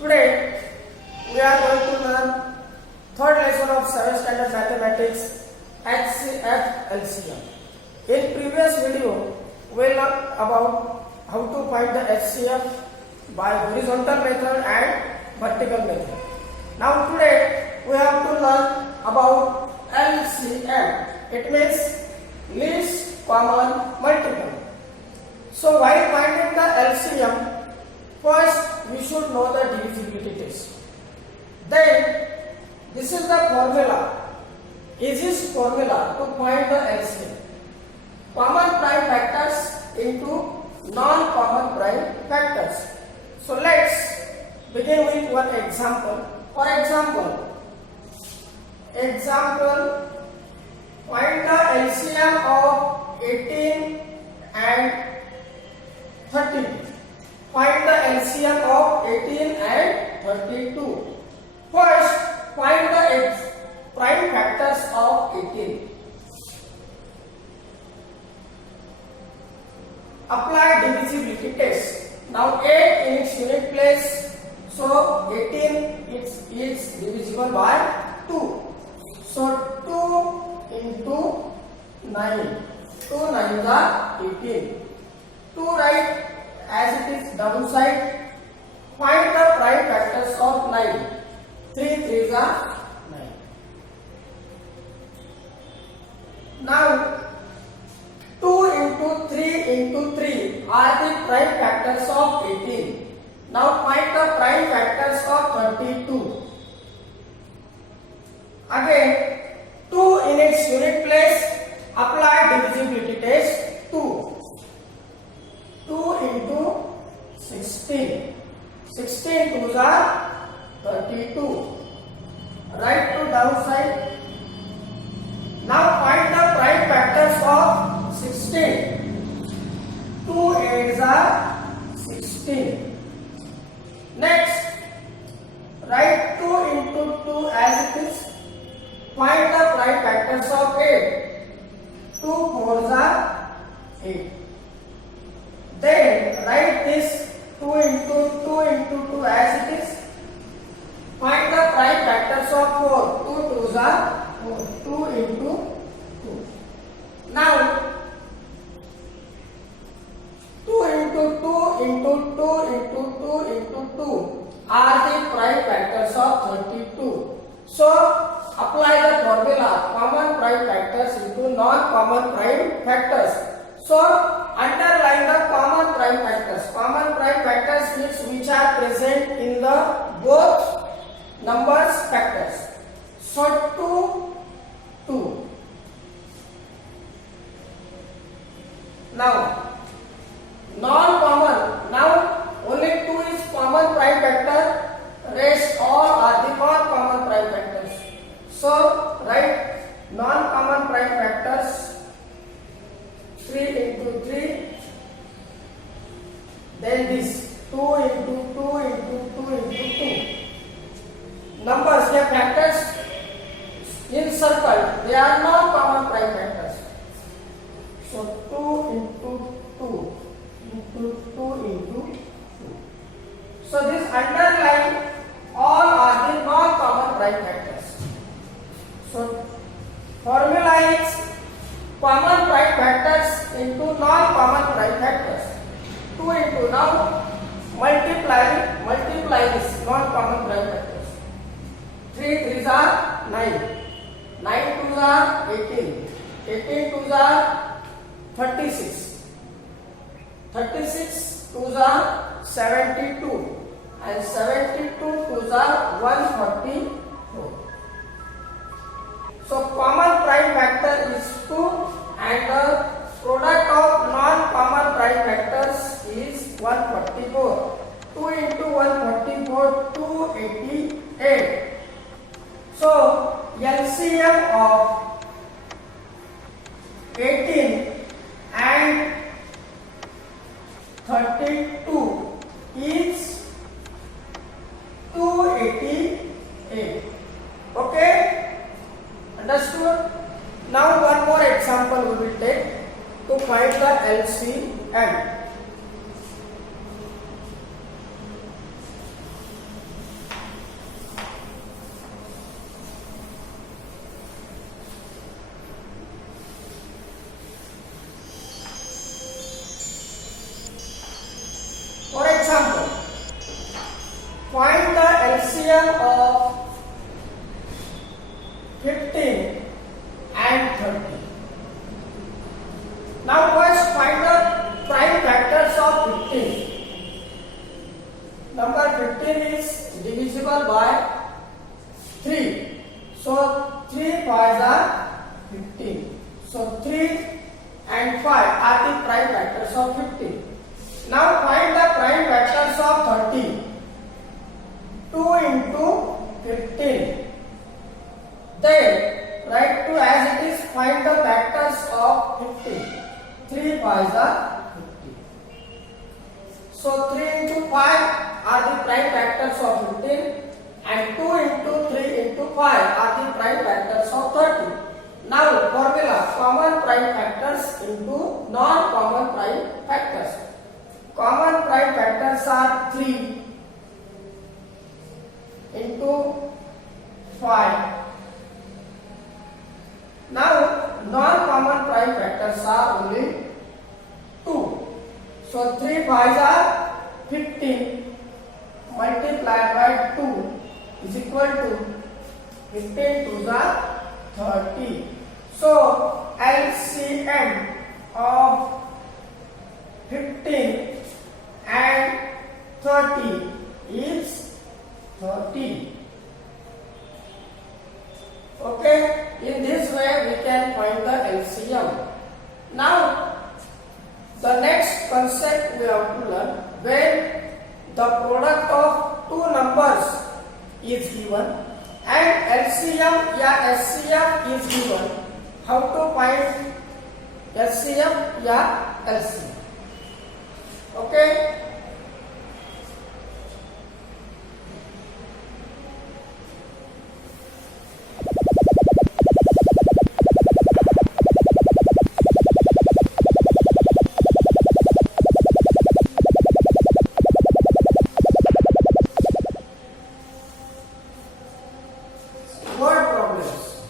Today we are going to learn third lesson of 7th standard mathematics HCF LCM. In previous video we learned about how to find the HCF by horizontal method and vertical method. Now today we have to learn about LCM. It means least common multiple. So while finding the LCM, first we should know the divisibility test. Then this is the formula, easiest formula to find the LCM. Common prime factors into non-common prime factors. So let's begin with one example. For example, find the LCM of 18 and 32. Find the LCM of 18 and 32. First, find the prime factors of 18. Apply divisibility test. Now 8 in its unit place, so 18 is divisible by 2. So 2 into 9. 2 9s are 18. 2 write as it is downside. Find the prime factors of 9. 3 3s are 9. Now 2 into 3 into 3 are the prime factors of 18. Now find the prime factors of 32. Again 2 in its unit place, apply divisibility test. 2 into 16. 16 2s are 32. Right to downside. Now find the prime factors of 16. 2 8s are 16. Next, write 2 into 2 as it is. Find the prime factors of 8. 2 4s are 8. Then write this 2 into 2 as it is. Find the prime factors of 4. 2 2s are 4. 2 into 2. Now 2 into 2 into 2 into 2 into 2 are the prime factors of 32. So apply the formula common prime factors into non-common prime factors. So underline the common prime factors. Common prime factors means which are present in the both numbers factors. So 2 2. Now non-common. Now only 2 is common prime factor. Rest all are the non-common prime factors. So write non-common prime factors. 3 into 3. Then this 2 into 2 into 2 into 2. Numbers, they are factors in circle. They are non-common prime factors. So 2 into 2 into 2 into 2. So this underline all are the non-common prime factors. So formula is common prime factors into non-common prime factors. 2 into, now multiply this non-common prime factors. 3 3s are 9. 9 2s are 18. 18 2s are 36. 36 2s are 72. And 72 2s are 144. So common prime factor is 2 and the product of non-common prime factors is 144. 2 into 144, 288. So LCM of 18 and 32 is 288. Okay? Understood? Now one more example we will take to find the LCM. LCM of 15 and 30. Now first find the prime factors of 15. Number 15 is divisible by 3. So 3 5s are 15. So 3 and 5 are the prime factors of 15. Now find the prime factors of 30. 2 into 15. Then write 2 as it is. Find the factors of 15. 3 5s are 15. So 3 into 5 are the prime factors of 15, and 2 into 3 into 5 are the prime factors of 30. Now formula: common prime factors into non-common prime factors. Common prime factors are 3 into 5. Now non-common prime factors are only 2. So 3 5s are 15 multiplied by 2 is equal to 15 2s are 30. So LCM of 15 and 30 is 30. Okay, in this way we can find the LCM. Now the next concept we have to learn: when the product of two numbers is given and LCM या SCM is given, how to find LCM या LCM. Okay. Word problems.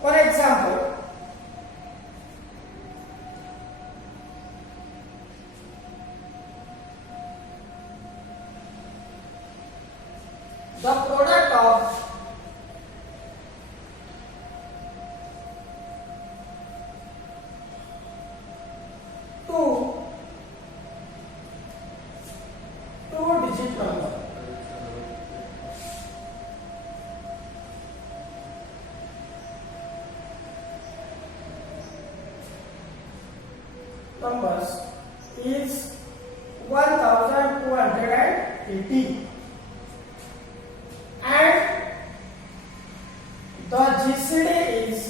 For example, the product of 2-digit number. Numbers is 1280, and the GCD is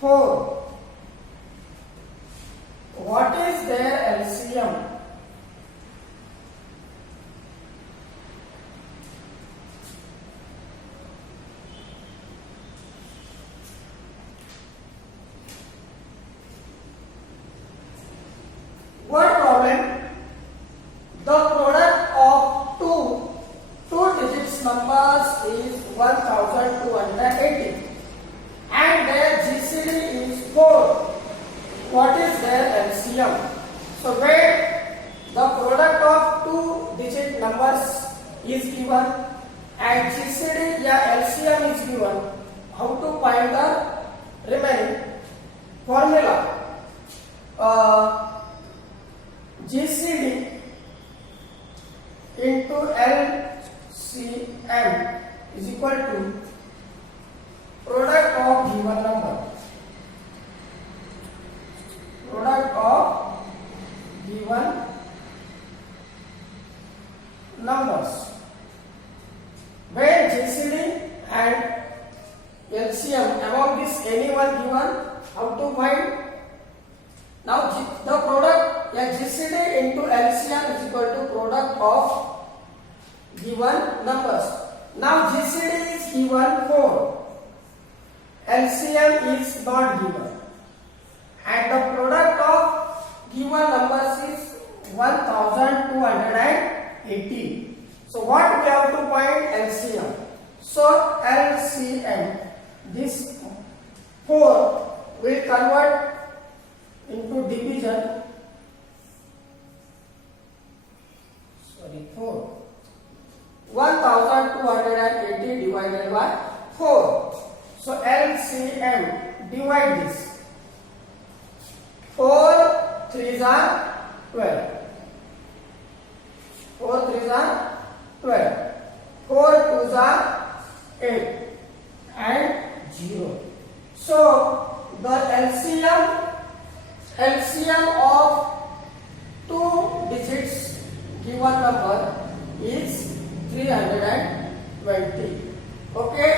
4. What is their LCM? Word problem: the product of two digits numbers is 1280 and their GCD is 4. What is their LCM? So where the product of two-digit numbers is given and GCD या LCM is given, how to find the remaining? Formula: GCD into LCM is equal to product of given number. Product of given numbers. Where GCD and LCM among this any one given, how to find? Now the product GCD into LCM is equal to product of given numbers. Now GCD is given 4, LCM is not given, and the product of given numbers is 1280. So what we have to find? LCM. So LCM, this 4 will convert into division. Sorry, 4. 1280 divided by 4. So LCM, divide this. 4 3s are 12. 4 3s are 12. 4 2s are 8 and 0. So the LCM of two digits given number is 320. Okay.